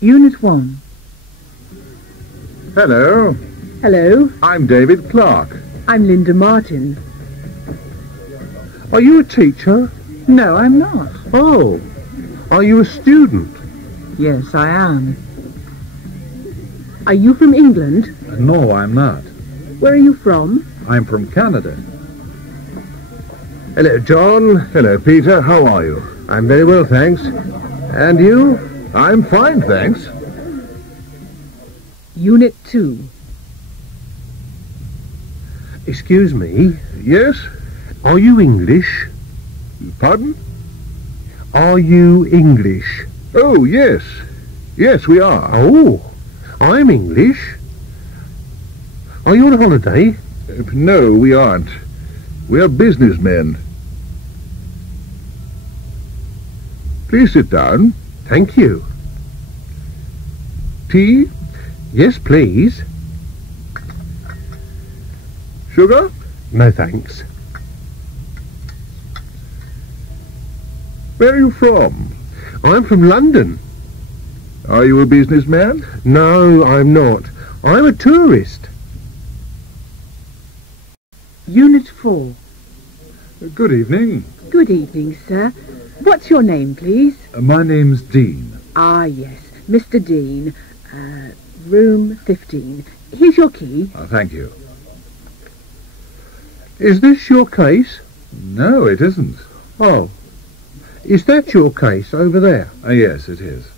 Unit 1. Hello. Hello, I'm David Clark. I'm Linda Martin. Are you a teacher? No, I'm not. Oh, are you a student? Yes, I am. Are you from England? No, I'm not. Where are you from? I'm from Canada. Hello, John. Hello, Peter. How are you? I'm very well, thanks. And you? I'm fine, thanks. Unit 2. Excuse me. Yes? Are you English? Pardon? Are you English? Oh, yes. Yes, we are. Oh, I'm English. Are you on holiday? No, we aren't. We're businessmen. Please sit down. Thank you. Tea? Yes, please. Sugar? No, thanks. Where are you from? I'm from London. Are you a businessman? No, I'm not. I'm a tourist. Unit 4. Good evening. Good evening, sir. What's your name, please? My name's Dean. Ah, yes, Mr. Dean. Room 15. Here's your key. Thank you. Is this your case? No, it isn't. Oh. Is that your case over there? Yes, it is.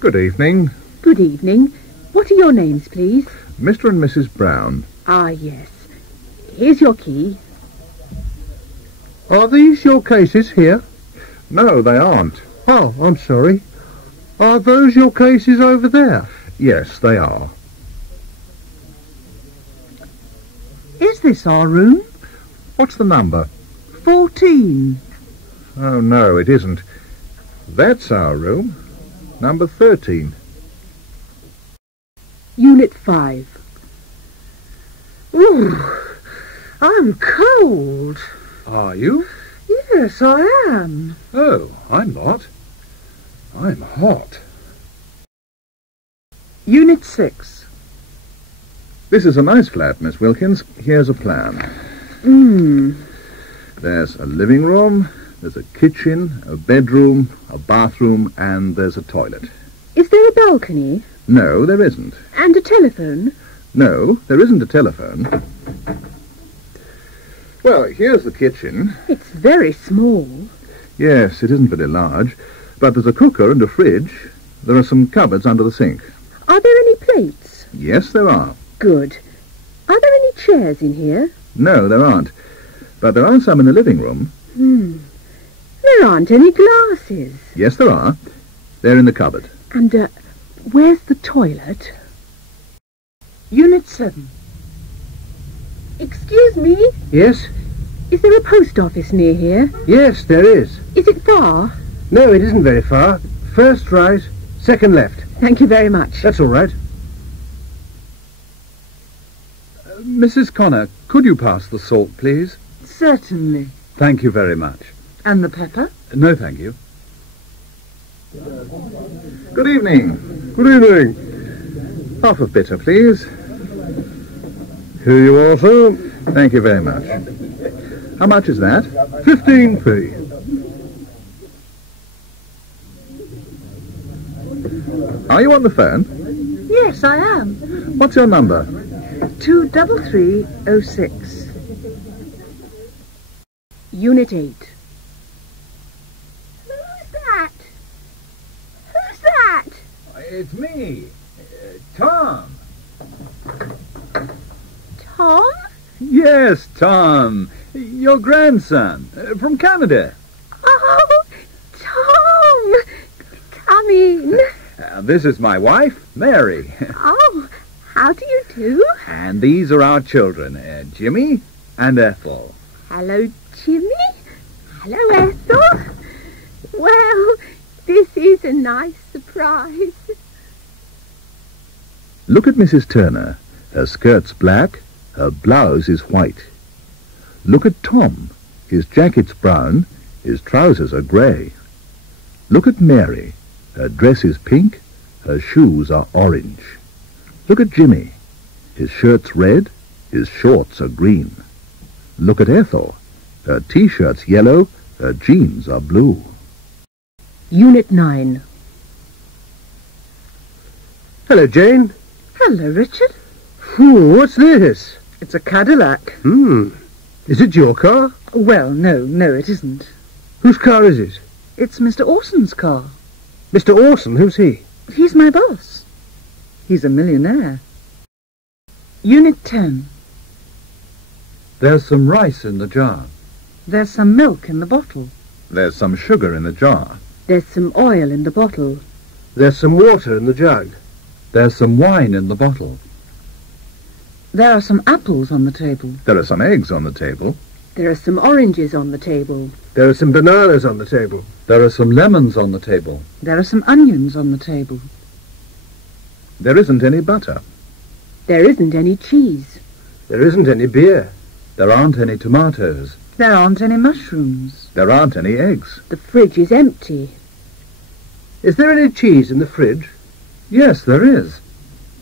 Good evening. Good evening. What are your names, please? Mr. and Mrs. Brown. Ah, yes. Here's your key. Are these your cases here? No, they aren't. Oh, I'm sorry. Are those your cases over there? Yes, they are. Is this our room? What's the number? 14. Oh, no, it isn't. That's our room. Number 13. Unit 5. Ooh, I'm cold. Are you? Yes, I am. Oh, I'm not. I'm hot. Unit 6. This is a nice flat, Miss Wilkins. Here's a plan. There's a living room, there's a kitchen, a bedroom, a bathroom, and there's a toilet. Is there a balcony? No, there isn't. And a telephone? No, there isn't a telephone. Well, here's the kitchen. It's very small. Yes, it isn't very large, but there's a cooker and a fridge. There are some cupboards under the sink. Are there any plates? Yes, there are. Good. Are there any chairs in here? No, there aren't. But there are some in the living room. There aren't any glasses. Yes, there are. They're in the cupboard. And, where's the toilet? Unit 7. Excuse me? Yes? Is there a post office near here? Yes, there is. Is it far? No, it isn't very far. First right, second left. Thank you very much. That's all right. Mrs. Connor, could you pass the salt, please? Certainly. Thank you very much. And the pepper? No, thank you. Good evening. Good evening. Half a bitter, please. Here you are, sir. Thank you very much. How much is that? 15p. Are you on the phone? Yes, I am. What's your number? 23306. Unit 8. Who's that? Who's that? It's me, Tom. Tom? Yes, Tom. Your grandson, from Canada. Oh, Tom! Come in. This is my wife, Mary. Oh, how do you do? And these are our children, Jimmy and Ethel. Hello, Jimmy. Hello, Ethel. Well, this is a nice surprise. Look at Mrs. Turner. Her skirt's black, her blouse is white. Look at Tom. His jacket's brown, his trousers are grey. Look at Mary. Her dress is pink, her shoes are orange. Look at Jimmy. His shirt's red, his shorts are green. Look at Ethel. Her t-shirt's yellow, her jeans are blue. Unit 9. Hello, Jane. Hello, Richard. What's this? It's a Cadillac. Is it your car? Well, no, it isn't. Whose car is it? It's Mr. Orson's car. Mr. Orson, who's he? He's my boss. He's a millionaire. Unit 10. There's some rice in the jar. There's some milk in the bottle. There's some sugar in the jar. There's some oil in the bottle. There's some water in the jug. There's some wine in the bottle. There are some apples on the table. There are some eggs on the table. There are some oranges on the table. There are some bananas on the table. There are some lemons on the table. There are some onions on the table. There isn't any butter. There isn't any cheese. There isn't any beer. There aren't any tomatoes. There aren't any mushrooms. There aren't any eggs. The fridge is empty. Is there any cheese in the fridge? Yes, there is.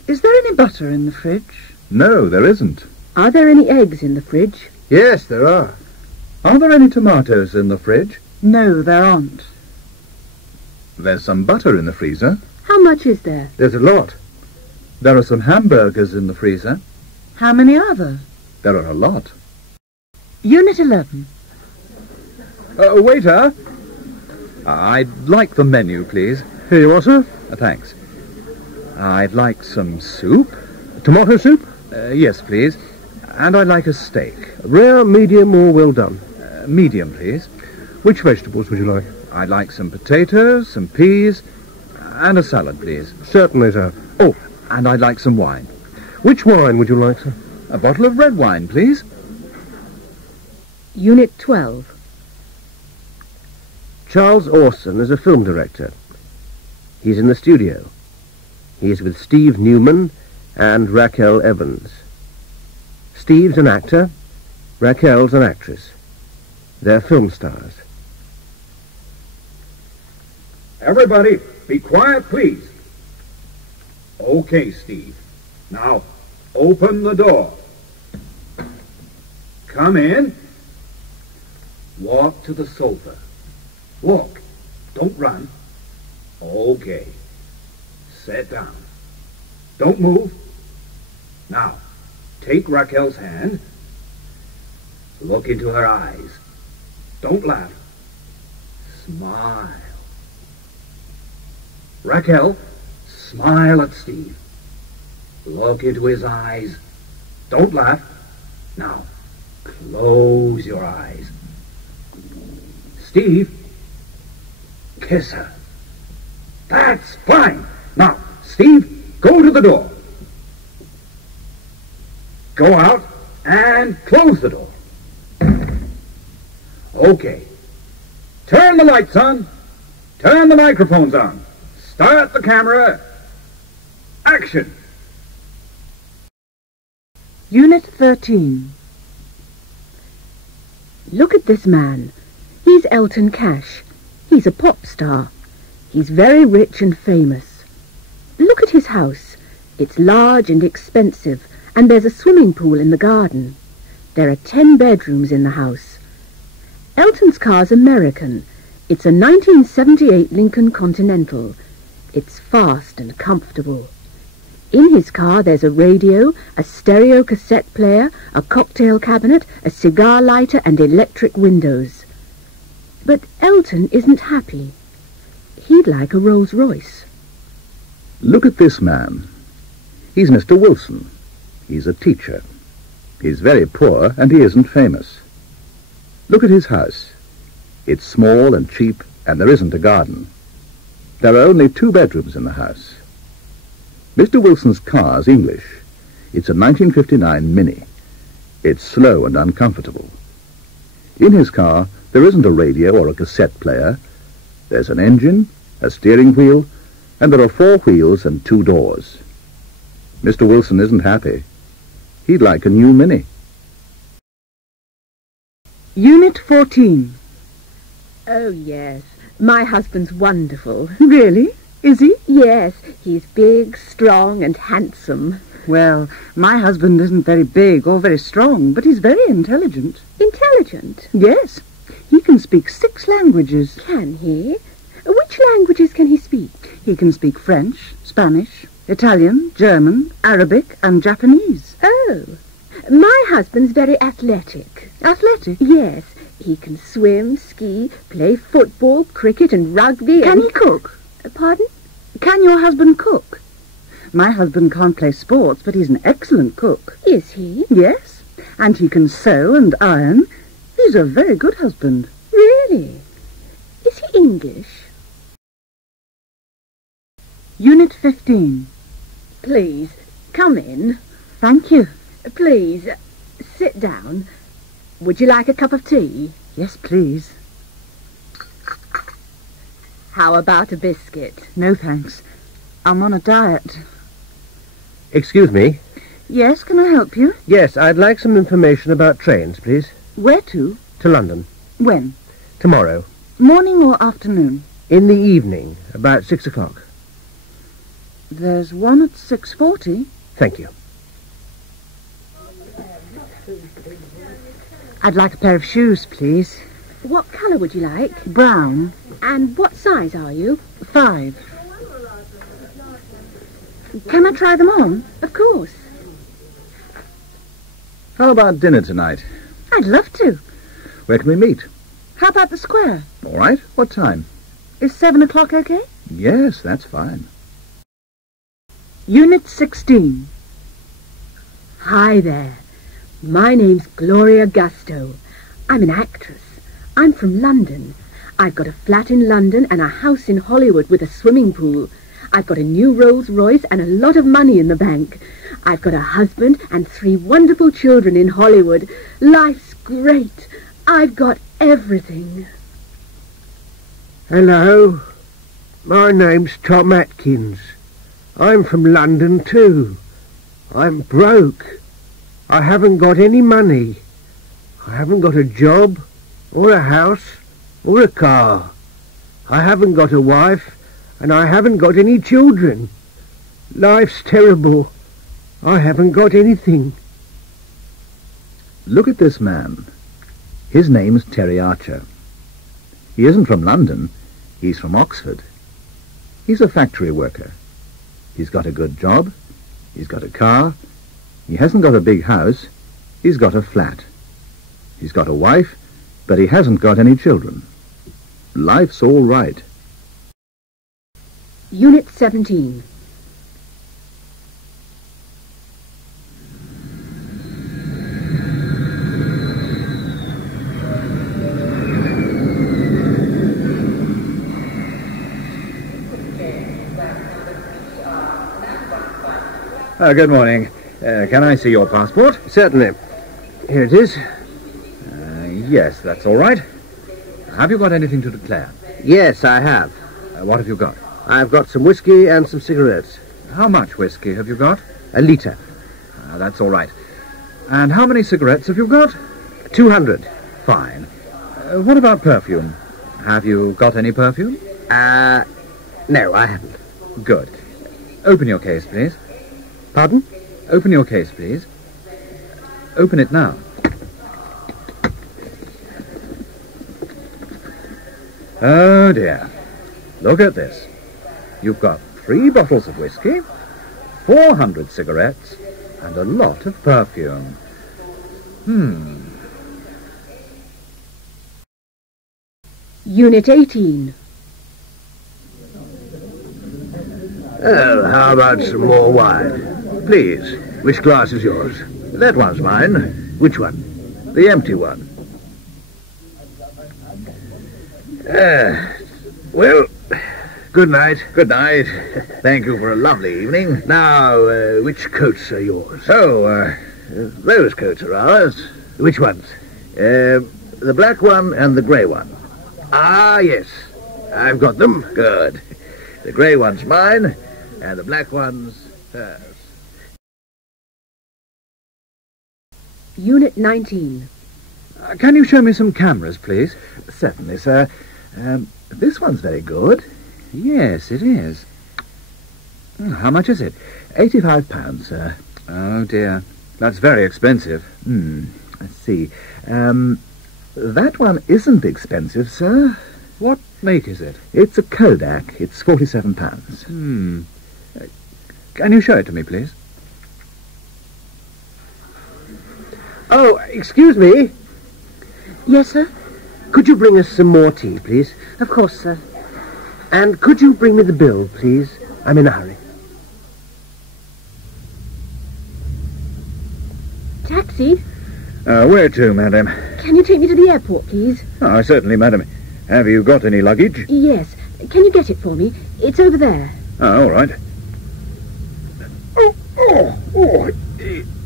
Is there any butter in the fridge? No, there isn't. Are there any eggs in the fridge? Yes, there are. Are there any tomatoes in the fridge? No, there aren't. There's some butter in the freezer. How much is there? There's a lot. There are some hamburgers in the freezer. How many are there? There are a lot. Unit 11. Waiter! I'd like the menu, please. Here you are, sir. Thanks. I'd like some soup. Tomato soup? Yes, please. And I'd like a steak. Rare, medium, or well done? Medium, please. Which vegetables would you like? I'd like some potatoes, some peas, and a salad, please. Certainly, sir. Oh, and I'd like some wine. Which wine would you like, sir? A bottle of red wine, please. Unit 12. Charles Orson is a film director. He's in the studio. He's with Steve Newman and Raquel Evans. Steve's an actor, Raquel's an actress. They're film stars. Everybody, be quiet, please. Okay, Steve. Now, open the door. Come in. Walk to the sofa. Walk. Don't run. Okay. Sit down. Don't move. Now, take Raquel's hand. Look into her eyes. Don't laugh. Smile. Raquel, smile at Steve. Look into his eyes. Don't laugh. Now, close your eyes. Steve, kiss her. That's fine. Now, Steve, go to the door. Go out and close the door. Okay. Turn the lights on. Turn the microphones on. Start the camera. Action. Unit 13. Look at this man. He's Elton Cash. He's a pop star. He's very rich and famous. Look at his house. It's large and expensive, and there's a swimming pool in the garden. There are 10 bedrooms in the house. Elton's car's American. It's a 1978 Lincoln Continental. It's fast and comfortable. In his car there's a radio, a stereo cassette player, a cocktail cabinet, a cigar lighter and electric windows. But Elton isn't happy. He'd like a Rolls Royce. Look at this man. He's Mr. Wilson. He's a teacher. He's very poor and he isn't famous. Look at his house. It's small and cheap and there isn't a garden. There are only 2 bedrooms in the house. Mr. Wilson's car's English. It's a 1959 Mini. It's slow and uncomfortable. In his car, there isn't a radio or a cassette player. There's an engine, a steering wheel, and there are 4 wheels and 2 doors. Mr. Wilson isn't happy. He'd like a new Mini. Unit 14. Oh, yes. My husband's wonderful. Really? Is he? Yes, he's big, strong and handsome. Well, my husband isn't very big or very strong, but he's very intelligent. Intelligent? Yes. He can speak 6 languages. Can he? Which languages can he speak? He can speak French, Spanish, Italian, German, Arabic and Japanese. Oh, my husband's very athletic. Athletic? Yes, he can swim, ski, play football, cricket and rugby. Can he cook? Pardon? Can your husband cook? My husband can't play sports, but he's an excellent cook. Is he? Yes, and he can sew and iron. He's a very good husband. Really? Is he English? Unit 15. Please, come in. Thank you. Please, sit down. Would you like a cup of tea? Yes, please. How about a biscuit? No, thanks. I'm on a diet. Excuse me. Yes, can I help you? Yes, I'd like some information about trains, please. Where to? To London. When? Tomorrow. Morning or afternoon? In the evening, about 6 o'clock. There's one at 6:40. Thank you. I'd like a pair of shoes, please. What colour would you like? Brown. And what size are you? 5. Can I try them on? Of course. How about dinner tonight? I'd love to. Where can we meet? How about the square? All right. What time? Is 7 o'clock okay? Yes, that's fine. Unit 16. Hi there. My name's Gloria Gusto. I'm an actress. I'm from London. I've got a flat in London and a house in Hollywood with a swimming pool. I've got a new Rolls Royce and a lot of money in the bank. I've got a husband and 3 wonderful children in Hollywood. Life's great. I've got everything. Hello. My name's Tom Atkins. I'm from London too. I'm broke. I haven't got any money. I haven't got a job, or a house, or a car. I haven't got a wife, and I haven't got any children. Life's terrible. I haven't got anything. Look at this man. His name's Terry Archer. He isn't from London. He's from Oxford. He's a factory worker. He's got a good job. He's got a car. He hasn't got a big house. He's got a flat. He's got a wife, but he hasn't got any children. Life's all right. Unit 17. Good morning. Can I see your passport? Certainly. Here it is. Yes, that's all right. Have you got anything to declare? Yes, I have. What have you got? I've got some whiskey and some cigarettes. How much whiskey have you got? A litre. That's all right. And how many cigarettes have you got? 200. Fine. What about perfume? Have you got any perfume? No, I haven't. Good. Open your case, please. Pardon? Open your case, please. Open it now. Oh, dear. Look at this. You've got 3 bottles of whiskey, 400 cigarettes, and a lot of perfume. Unit 18. Oh, how about some more wine? Please. Which glass is yours? That one's mine. Which one? The empty one. Well, good night. Good night. Thank you for a lovely evening. Now, which coats are yours? Oh, those coats are ours. Which ones? The black one and the grey one. Ah, yes. I've got them. Good. The grey one's mine, and the black one's hers. Unit 19. Can you show me some cameras, please? Certainly, sir. This one's very good. Yes, it is. How much is it? £85, sir. Oh, dear. That's very expensive. Let's see. That one isn't expensive, sir. What make is it? It's a Kodak. It's £47. Can you show it to me, please? Oh, excuse me. Yes, sir? Could you bring us some more tea, please? Of course, sir. And could you bring me the bill, please? I'm in a hurry. Taxi? Where to, madam? Can you take me to the airport, please? Oh, certainly, madam. Have you got any luggage? Yes. Can you get it for me? It's over there. Oh, all right.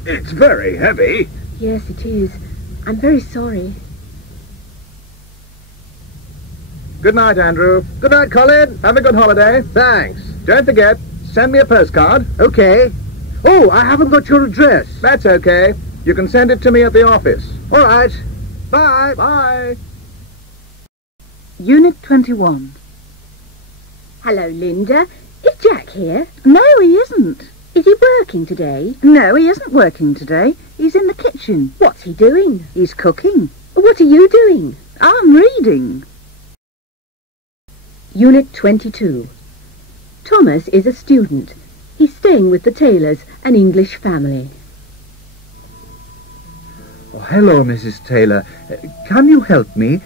It's very heavy. Yes, it is. I'm very sorry. Good night, Andrew. Good night, Colin. Have a good holiday. Thanks. Don't forget, send me a postcard. Okay. Oh, I haven't got your address. That's okay. You can send it to me at the office. All right. Bye. Bye. Unit 21. Hello, Linda. Is Jack here? No, he isn't. Is he working today? No, he isn't working today. He's in the kitchen. What's he doing? He's cooking. What are you doing? I'm reading. Unit 22. Thomas is a student. He's staying with the Taylors, an English family. Oh, hello, Mrs. Taylor. Can you help me?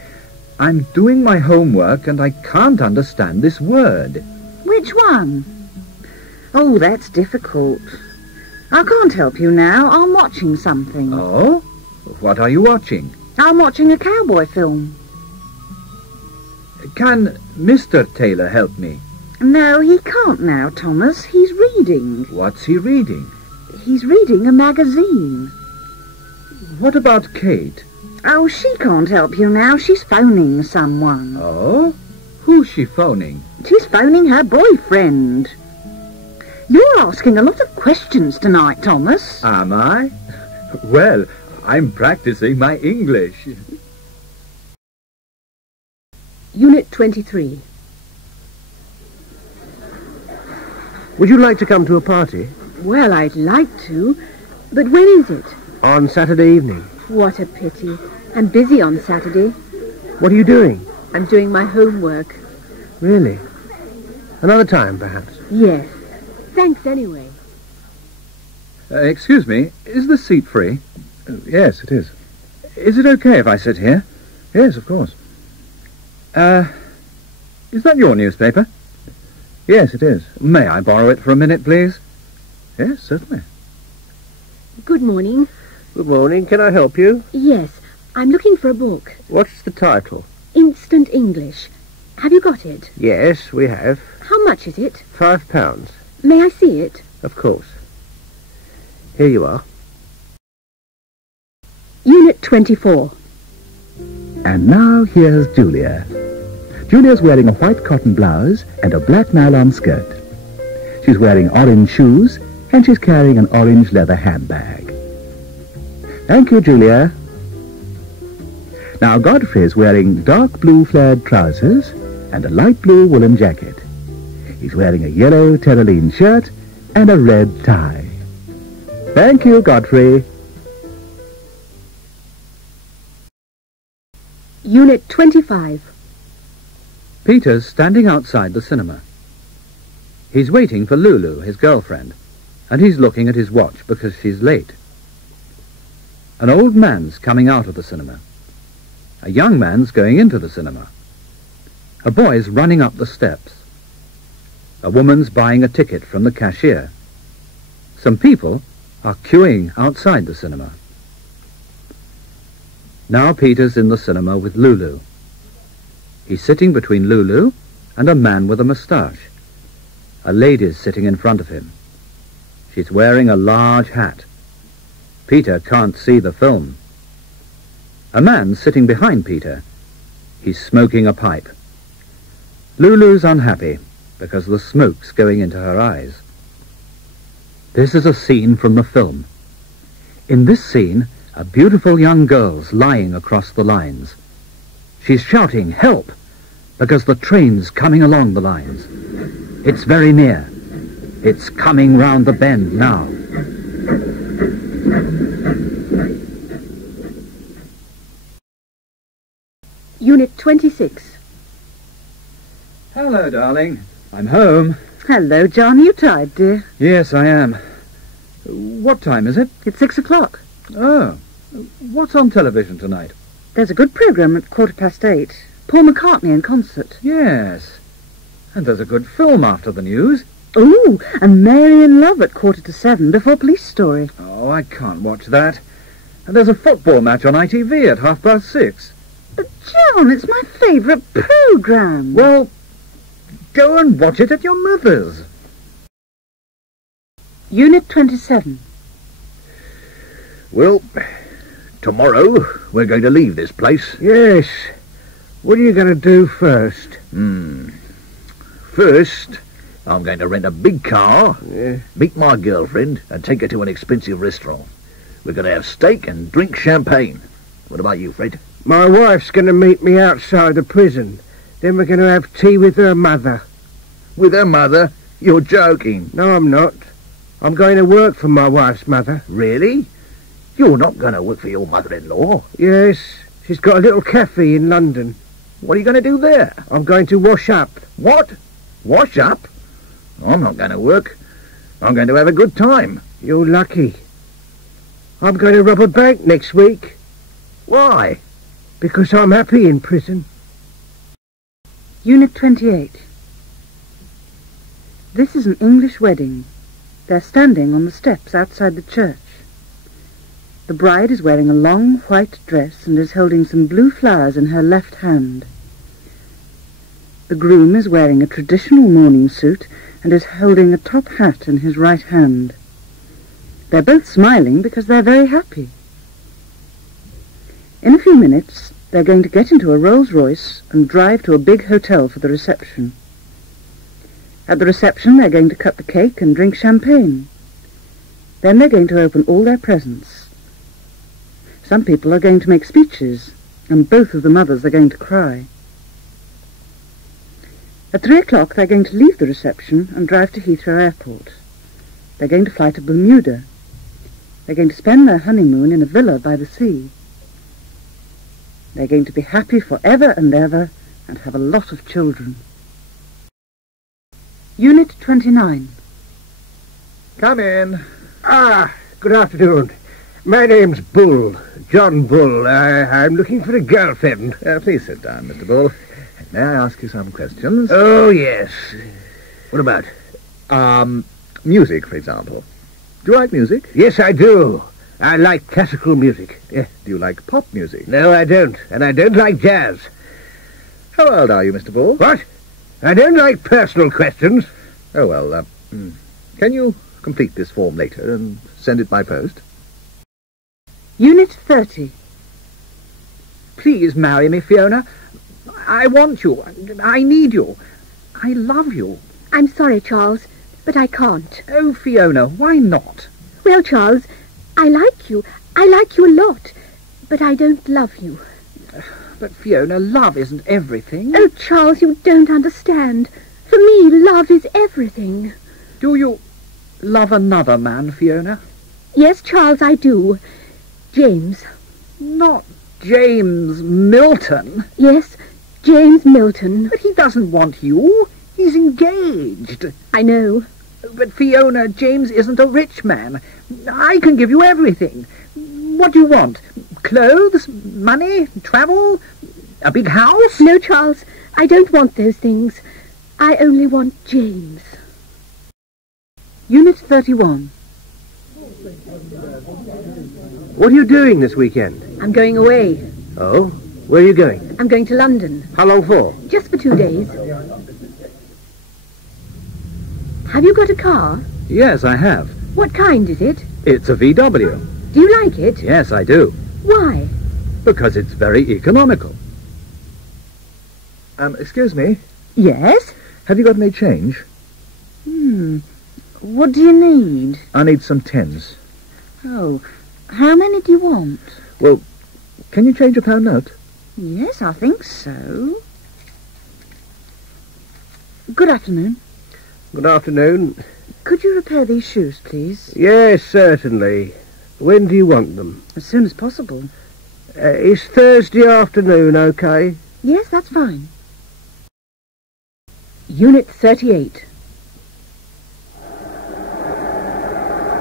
I'm doing my homework and I can't understand this word. Which one? Oh, that's difficult. I can't help you now. I'm watching something. Oh? What are you watching? I'm watching a cowboy film. Can Mr. Taylor help me? No, he can't now, Thomas. He's reading. What's he reading? He's reading a magazine. What about Kate? Oh, she can't help you now. She's phoning someone. Oh? Who's she phoning? She's phoning her boyfriend. You're asking a lot of questions tonight, Thomas. Am I? Well, I'm practicing my English. Unit 23. Would you like to come to a party? Well, I'd like to, but when is it? On Saturday evening. What a pity. I'm busy on Saturday. What are you doing? I'm doing my homework. Really? Another time, perhaps? Yes. Thanks anyway. Excuse me, is the seat free? Yes, it is. Is it okay if I sit here? Yes, of course. Is that your newspaper? Yes, it is. May I borrow it for a minute, please? Yes, certainly. Good morning. Good morning. Can I help you? Yes, I'm looking for a book. What's the title? Instant English. Have you got it? Yes, we have. How much is it? £5. May I see it? Of course. Here you are. Unit 24. And now here's Julia. Julia's wearing a white cotton blouse and a black nylon skirt. She's wearing orange shoes and she's carrying an orange leather handbag. Thank you, Julia. Now Godfrey's wearing dark blue flared trousers and a light blue woolen jacket. He's wearing a yellow terraline shirt and a red tie. Thank you, Godfrey. Unit 25. Peter's standing outside the cinema. He's waiting for Lulu, his girlfriend, and he's looking at his watch because she's late. An old man's coming out of the cinema. A young man's going into the cinema. A boy's running up the steps. A woman's buying a ticket from the cashier. Some people are queuing outside the cinema. Now Peter's in the cinema with Lulu. He's sitting between Lulu and a man with a moustache. A lady's sitting in front of him. She's wearing a large hat. Peter can't see the film. A man's sitting behind Peter. He's smoking a pipe. Lulu's unhappy because the smoke's going into her eyes. This is a scene from the film. In this scene, a beautiful young girl's lying across the lines. She's shouting, "Help!" because the train's coming along the lines. It's very near. It's coming round the bend now. Unit 26. Hello, darling. I'm home. Hello, John. You tired, dear? Yes, I am. What time is it? It's 6 o'clock. Oh. What's on television tonight? There's a good programme at 8:15. Paul McCartney in concert. Yes. And there's a good film after the news. Ooh, and Mary in Love at 7:15 before Police Story. Oh, I can't watch that. And there's a football match on ITV at 6:30. But, John, it's my favourite programme. Well, go and watch it at your mother's. Unit 27. Well, tomorrow we're going to leave this place. Yes. What are you going to do first? First, I'm going to rent a big car, Yeah. meet my girlfriend, and take her to an expensive restaurant. We're going to have steak and drink champagne. What about you, Fred? My wife's going to meet me outside the prison. Then we're going to have tea with her mother. With her mother? You're joking. No, I'm not. I'm going to work for my wife's mother. Really? You're not going to work for your mother-in-law? Yes, she's got a little cafe in London. What are you going to do there? I'm going to wash up. What? Wash up? I'm not going to work. I'm going to have a good time. You're lucky. I'm going to rob a bank next week. Why? Because I'm happy in prison. Unit 28. This is an English wedding. They're standing on the steps outside the church. The bride is wearing a long white dress and is holding some blue flowers in her left hand. The groom is wearing a traditional morning suit and is holding a top hat in his right hand. They're both smiling because they're very happy. In a few minutes, they're going to get into a Rolls-Royce and drive to a big hotel for the reception. At the reception, they're going to cut the cake and drink champagne. Then they're going to open all their presents. Some people are going to make speeches, and both of the mothers are going to cry. At 3 o'clock, they're going to leave the reception and drive to Heathrow Airport. They're going to fly to Bermuda. They're going to spend their honeymoon in a villa by the sea. They're going to be happy forever and ever and have a lot of children. Unit 29. Come in. Ah, good afternoon. My name's Bull, John Bull. I'm looking for a girlfriend. Please sit down, Mr. Bull. May I ask you some questions? Oh, yes. What about? Music, for example. Do you like music? Yes, I do. I like classical music. Do you like pop music? No, I don't. And I don't like jazz. How old are you, Mr. Bull? What? I don't like personal questions. Oh, well, can you complete this form later and send it by post? Unit 30. Please marry me, Fiona. I want you. I need you. I love you. I'm sorry, Charles, but I can't. Oh, Fiona, why not? Well, Charles, I like you. I like you a lot, but I don't love you. But, Fiona, love isn't everything. Oh, Charles, you don't understand. For me, love is everything. Do you love another man, Fiona? Yes, Charles, I do. James. Not James Milton. Yes, James Milton. But he doesn't want you. He's engaged. I know. But, Fiona, James isn't a rich man. I can give you everything. What do you want? Clothes? Money? Travel? A big house? No, Charles, I don't want those things. I only want James. Unit 31. What are you doing this weekend? I'm going away. Oh? Where are you going? I'm going to London. How long for? Just for 2 days. Have you got a car? Yes, I have. What kind is it? It's a VW. Do you like it? Yes, I do. Why? Because it's very economical. Excuse me. Yes? Have you got any change? What do you need? I need some tens. Oh, how many do you want? Well, can you change a pound note? Yes, I think so. Good afternoon. Good afternoon. Could you repair these shoes, please? Yes, certainly. When do you want them? As soon as possible. Is Thursday afternoon okay? Yes, that's fine. Unit 38.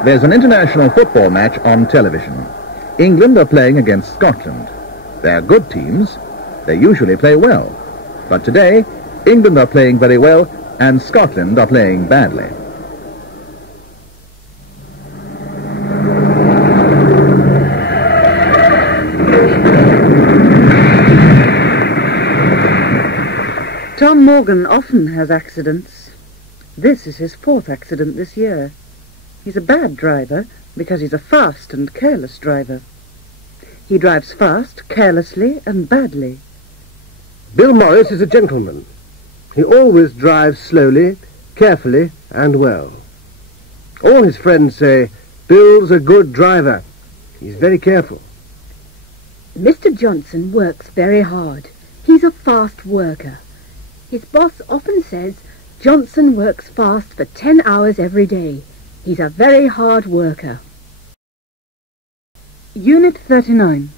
There's an international football match on television. England are playing against Scotland. They're good teams. They usually play well. But today, England are playing very well and Scotland are playing badly. Tom Morgan often has accidents. This is his 4th accident this year. He's a bad driver because he's a fast and careless driver. He drives fast, carelessly, and badly. Bill Morris is a gentleman. He always drives slowly, carefully, and well. All his friends say, Bill's a good driver. He's very careful. Mr. Johnson works very hard. He's a fast worker. His boss often says Johnson works fast for 10 hours every day. He's a very hard worker. Unit 39.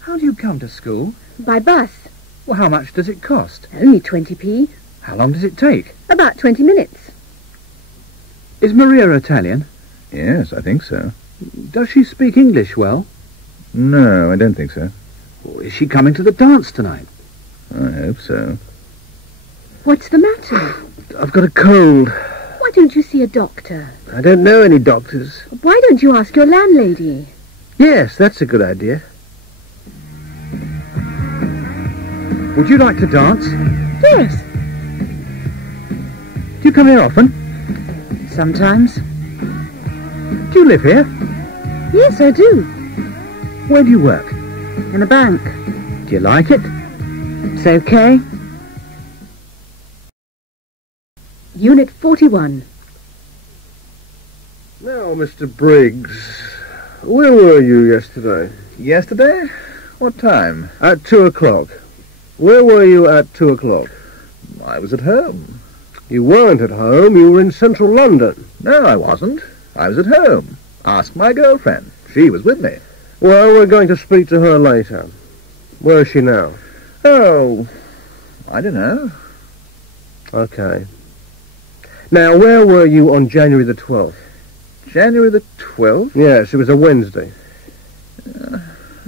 How do you come to school? By bus. Well, how much does it cost? Only 20p. How long does it take? About 20 minutes. Is Maria Italian? Yes, I think so. Does she speak English well? No, I don't think so. Or is she coming to the dance tonight? I hope so. What's the matter? I've got a cold. Why don't you see a doctor? I don't know any doctors. Why don't you ask your landlady? Yes, that's a good idea. Would you like to dance? Yes. Do you come here often? Sometimes. Do you live here? Yes, I do. Where do you work? In a bank. Do you like it? It's okay. Unit 41. Now, Mr. Briggs, where were you yesterday? Yesterday? What time? At 2 o'clock. Where were you at 2 o'clock? I was at home. You weren't at home. You were in central London. No, I wasn't. I was at home. Ask my girlfriend. She was with me. Well, we're going to speak to her later. Where is she now? Oh, I don't know. Okay. Now, where were you on January the 12th? January the 12th? Yes, it was a Wednesday.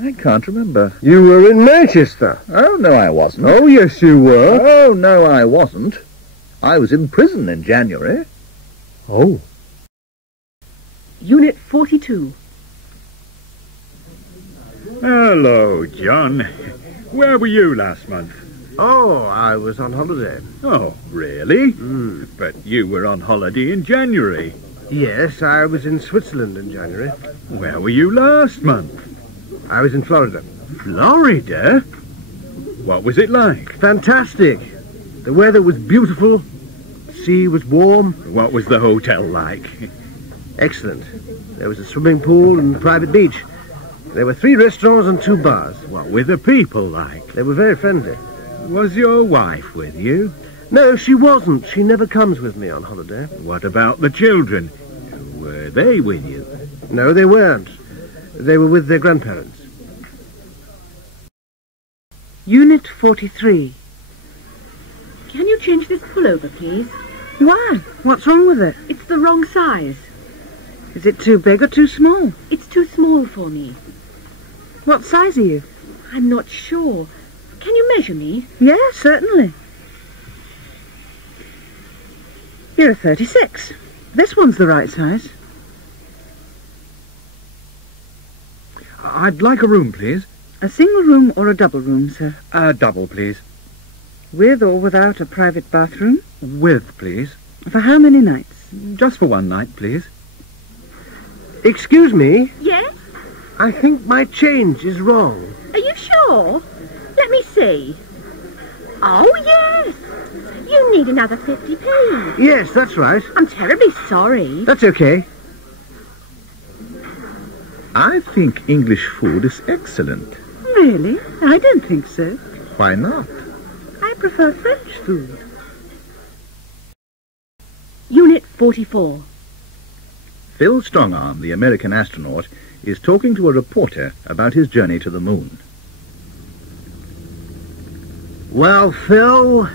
I can't remember. You were in Manchester. Oh, no, I wasn't. Oh, yes, you were. Oh, no, I wasn't. I was in prison in January. Oh. Unit 42. Hello, John. Where were you last month? Oh, I was on holiday. Oh, really? But you were on holiday in January. Yes, I was in Switzerland in January. Where were you last month? I was in Florida. Florida? What was it like? Fantastic. The weather was beautiful. The sea was warm. What was the hotel like? Excellent. There was a swimming pool and a private beach. There were 3 restaurants and 2 bars. What were the people like? They were very friendly. Was your wife with you? No, she wasn't. She never comes with me on holiday. What about the children? Were they with you? No, they weren't. They were with their grandparents. Unit 43. Can you change this pullover, please? Why? What's wrong with it? It's the wrong size. Is it too big or too small? It's too small for me. What size are you? I'm not sure. Can you measure me? Yes, certainly. You're a 36. This one's the right size. I'd like a room, please. A single room or a double room, sir? A double, please. With or without a private bathroom? With, please. For how many nights? Just for one night, please. Excuse me. Yes? I think my change is wrong. Are you sure? Let me see. Oh, yes. You need another 50p. Yes, that's right. I'm terribly sorry. That's okay. I think English food is excellent. Really? I don't think so. Why not? I prefer French food. Unit 44. Phil Strongarm, the American astronaut, is talking to a reporter about his journey to the moon. Well, Phil,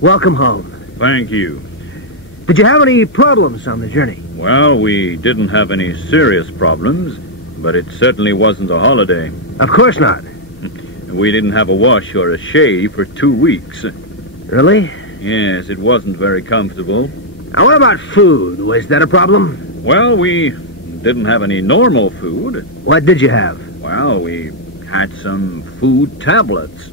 welcome home. Thank you. Did you have any problems on the journey? Well, we didn't have any serious problems, but it certainly wasn't a holiday. Of course not. We didn't have a wash or a shave for 2 weeks. Really? Yes, it wasn't very comfortable. Now, what about food? Was that a problem? Well, we didn't have any normal food. What did you have? Well, we had some food tablets.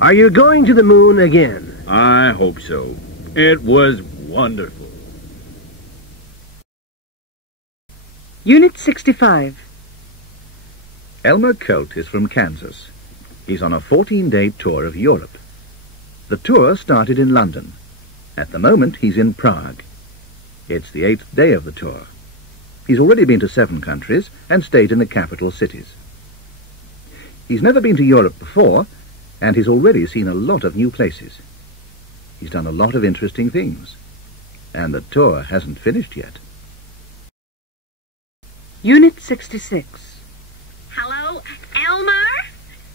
Are you going to the moon again? I hope so. It was wonderful. Unit 65. Elmer Colt is from Kansas. He's on a 14-day tour of Europe. The tour started in London. At the moment, he's in Prague. It's the 8th day of the tour. He's already been to 7 countries and stayed in the capital cities. He's never been to Europe before, and he's already seen a lot of new places. He's done a lot of interesting things. And the tour hasn't finished yet. Unit 66. Hello, Elmer?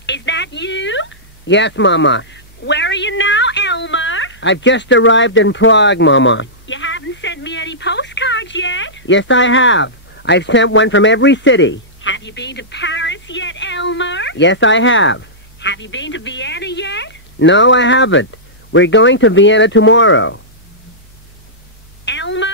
Is that you? Yes, Mama. Where are you now, Elmer? I've just arrived in Prague, Mama. You haven't sent me any postcards yet. Yes, I have. I've sent one from every city. Have you been to Paris yet, Elmer? Yes, I have. Have you been to Vienna yet? No, I haven't. We're going to Vienna tomorrow. Elmer?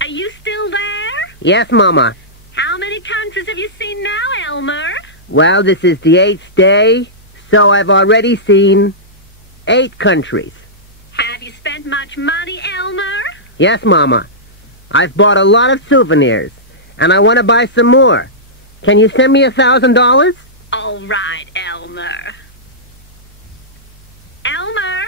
Are you still there? Yes, Mama. How many countries have you seen now, Elmer? Well, this is the 8th day, so I've already seen 8 countries. Have you spent much money, Elmer? Yes, Mama. I've bought a lot of souvenirs, and I want to buy some more. Can you send me $1,000? All right, Elmer. Elmer,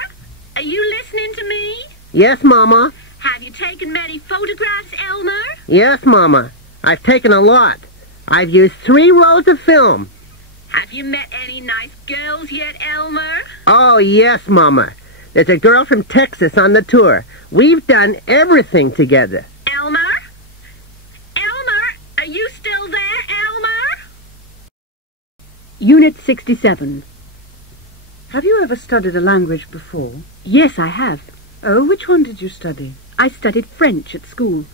are you listening to me? Yes, Mama. Have you taken many photographs, Elmer? Yes, Mama. I've taken a lot. I've used 3 rolls of film. Have you met any nice girls yet, Elmer? Oh, yes, Mama. There's a girl from Texas on the tour. We've done everything together. Elmer? Elmer, are you still there, Elmer? Unit 67. Have you ever studied a language before? Yes, I have. Oh, which one did you study? I studied French at school.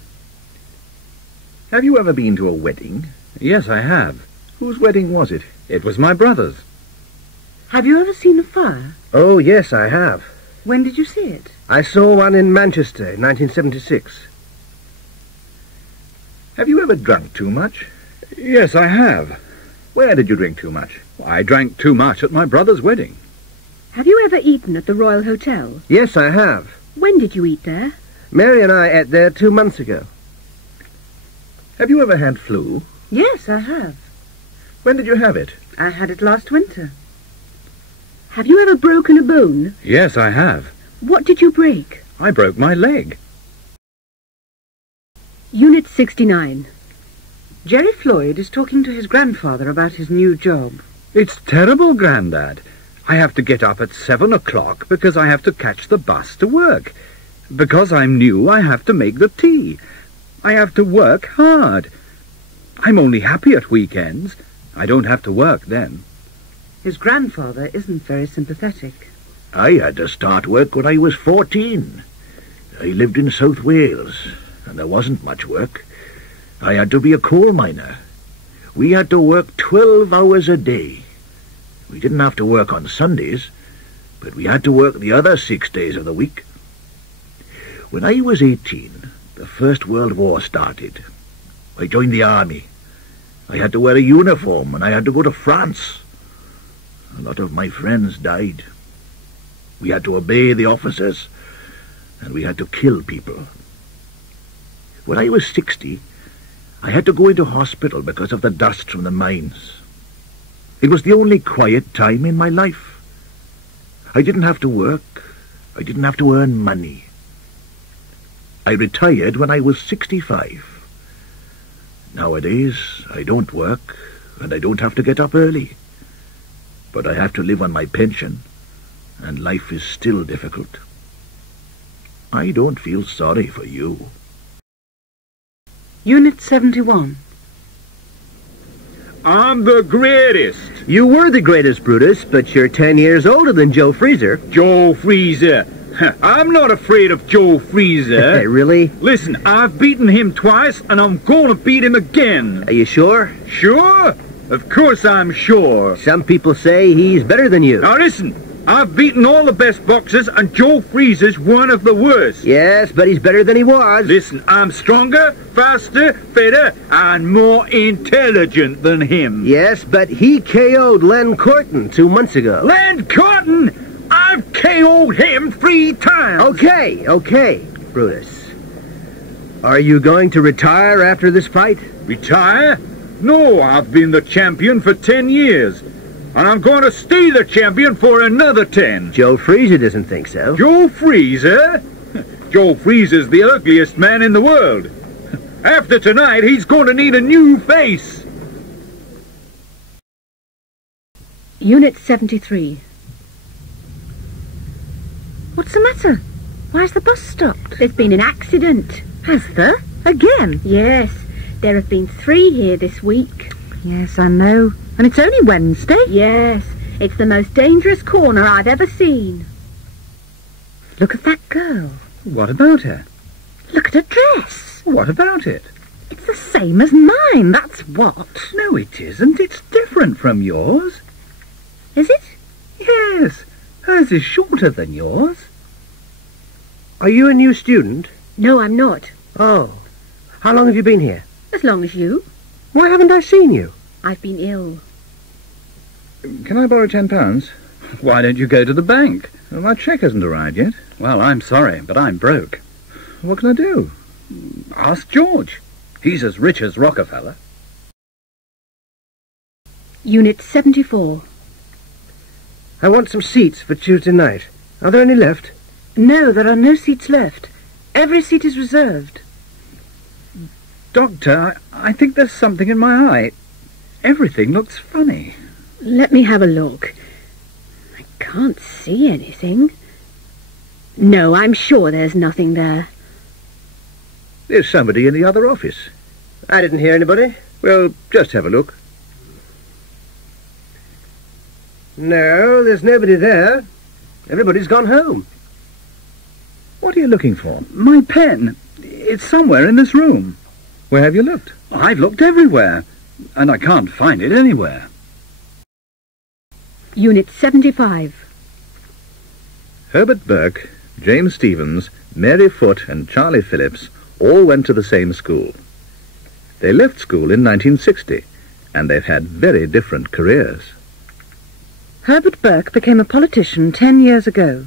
Have you ever been to a wedding? Yes, I have. Whose wedding was it? It was my brother's. Have you ever seen a fire? Oh, yes, I have. When did you see it? I saw one in Manchester in 1976. Have you ever drunk too much? Yes, I have. Where did you drink too much? I drank too much at my brother's wedding. Have you ever eaten at the Royal Hotel? Yes, I have. When did you eat there? Mary and I ate there 2 months ago. Have you ever had flu? Yes, I have. When did you have it? I had it last winter. Have you ever broken a bone? Yes, I have. What did you break? I broke my leg. Unit 69. Jerry Floyd is talking to his grandfather about his new job. It's terrible, Grandad. I have to get up at 7 o'clock because I have to catch the bus to work. Because I'm new, I have to make the tea. I have to work hard. I'm only happy at weekends. I don't have to work then. His grandfather isn't very sympathetic. I had to start work when I was 14. I lived in South Wales, and there wasn't much work. I had to be a coal miner. We had to work 12 hours a day. We didn't have to work on Sundays, but we had to work the other 6 days of the week. When I was 18, the First World War started. I joined the army. I had to wear a uniform, and I had to go to France. A lot of my friends died. We had to obey the officers, and we had to kill people. When I was 60, I had to go into hospital because of the dust from the mines. It was the only quiet time in my life. I didn't have to work. I didn't have to earn money. I retired when I was 65. Nowadays, I don't work, and I don't have to get up early. But I have to live on my pension, and life is still difficult. I don't feel sorry for you. Unit 71. I'm the greatest. You were the greatest, Brutus, but you're 10 years older than Joe Freezer. Joe Freezer. I'm not afraid of Joe Freezer. Hey, really? Listen, I've beaten him twice, and I'm going to beat him again. Are you sure? Sure? Of course I'm sure. Some people say he's better than you. Now listen, I've beaten all the best boxers, and Joe Freezer's one of the worst. Yes, but he's better than he was. Listen, I'm stronger, faster, fitter, and more intelligent than him. Yes, but he KO'd Len Corton 2 months ago. Len Corton! I've KO'd him 3 times. Okay, Brutus. Are you going to retire after this fight? Retire? No, I've been the champion for 10 years. And I'm going to stay the champion for another 10. Joe Freezer doesn't think so. Joe Freezer? Joe Freezer's the ugliest man in the world. After tonight, he's going to need a new face. Unit 73. What's the matter? Why's the bus stopped? There's been an accident. Has there? Again? Yes, there have been 3 here this week. Yes, I know. And it's only Wednesday. Yes, it's the most dangerous corner I've ever seen. Look at that girl. What about her? Look at her dress. What about it? It's the same as mine, that's what. No, it isn't. It's different from yours. Is it? Yes, hers is shorter than yours. Are you a new student? No, I'm not. Oh. How long have you been here? As long as you. Why haven't I seen you? I've been ill. Can I borrow £10? Why don't you go to the bank? Well, my cheque hasn't arrived yet. Well, I'm sorry, but I'm broke. What can I do? Ask George. He's as rich as Rockefeller. Unit 74. I want some seats for Tuesday night. Are there any left? No, there are no seats left. Every seat is reserved. Doctor, I think there's something in my eye. Everything looks funny. Let me have a look. I can't see anything. No, I'm sure there's nothing there. There's somebody in the other office. I didn't hear anybody. Well, just have a look. No, there's nobody there. Everybody's gone home. What are you looking for? My pen. It's somewhere in this room. Where have you looked? I've looked everywhere, and I can't find it anywhere. Unit 75. Herbert Burke, James Stevens, Mary Foote and Charlie Phillips all went to the same school. They left school in 1960, and they've had very different careers. Herbert Burke became a politician 10 years ago.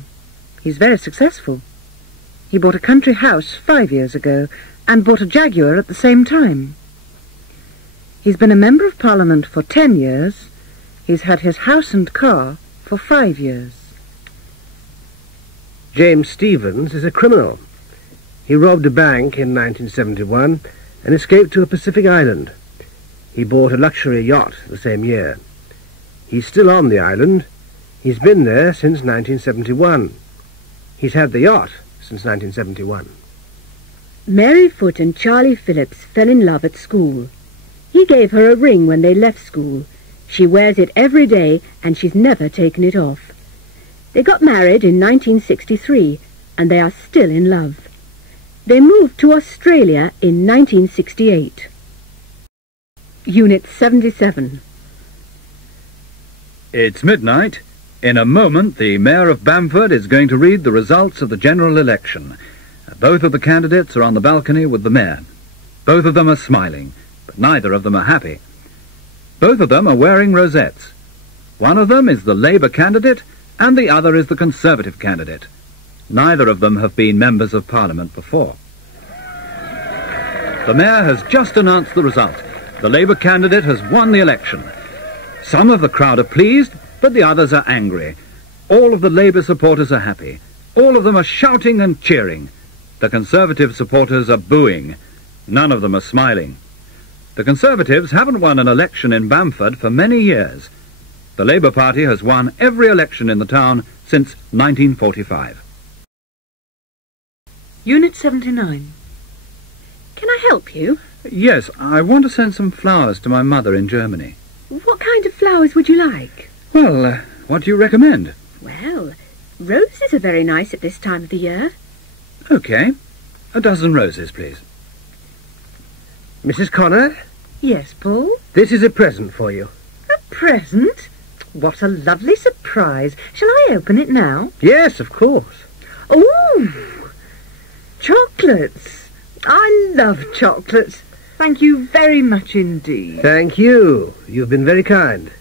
He's very successful. He bought a country house 5 years ago and bought a Jaguar at the same time. He's been a Member of Parliament for 10 years. He's had his house and car for 5 years. James Stevens is a criminal. He robbed a bank in 1971 and escaped to a Pacific island. He bought a luxury yacht the same year. He's still on the island. He's been there since 1971. He's had the yacht since 1971. Mary Foote and Charlie Phillips fell in love at school. He gave her a ring when they left school. She wears it every day, and she's never taken it off. They got married in 1963, and they are still in love. They moved to Australia in 1968. Unit 77. It's midnight. In a moment, the Mayor of Bamford is going to read the results of the general election. Both of the candidates are on the balcony with the Mayor. Both of them are smiling, but neither of them are happy. Both of them are wearing rosettes. One of them is the Labour candidate, and the other is the Conservative candidate. Neither of them have been members of Parliament before. The Mayor has just announced the result. The Labour candidate has won the election. Some of the crowd are pleased, but the others are angry. All of the Labour supporters are happy. All of them are shouting and cheering. The Conservative supporters are booing. None of them are smiling. The Conservatives haven't won an election in Bamford for many years. The Labour Party has won every election in the town since 1945. Unit 79. Can I help you? Yes, I want to send some flowers to my mother in Germany. What kind of flowers would you like? Well, what do you recommend? Well, roses are very nice at this time of the year. OK. A dozen roses, please. Mrs. Connor, Yes, Paul? this is a present for you. A present? What a lovely surprise. Shall I open it now? Yes, of course. Oh, chocolates. I love chocolates. Thank you very much indeed. Thank you. You've been very kind.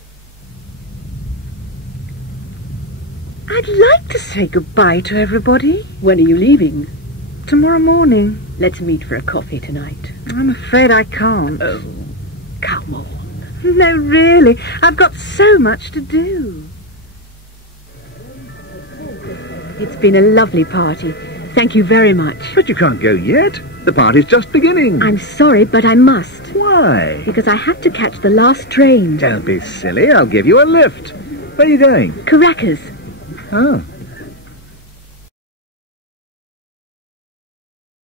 I'd like to say goodbye to everybody. When are you leaving? Tomorrow morning. Let's meet for a coffee tonight. I'm afraid I can't. Oh, come on. No, really. I've got so much to do. It's been a lovely party. Thank you very much. But you can't go yet. The party's just beginning. I'm sorry, but I must. Why? Because I have to catch the last train. Don't be silly. I'll give you a lift. Where are you going? Caracas. Oh,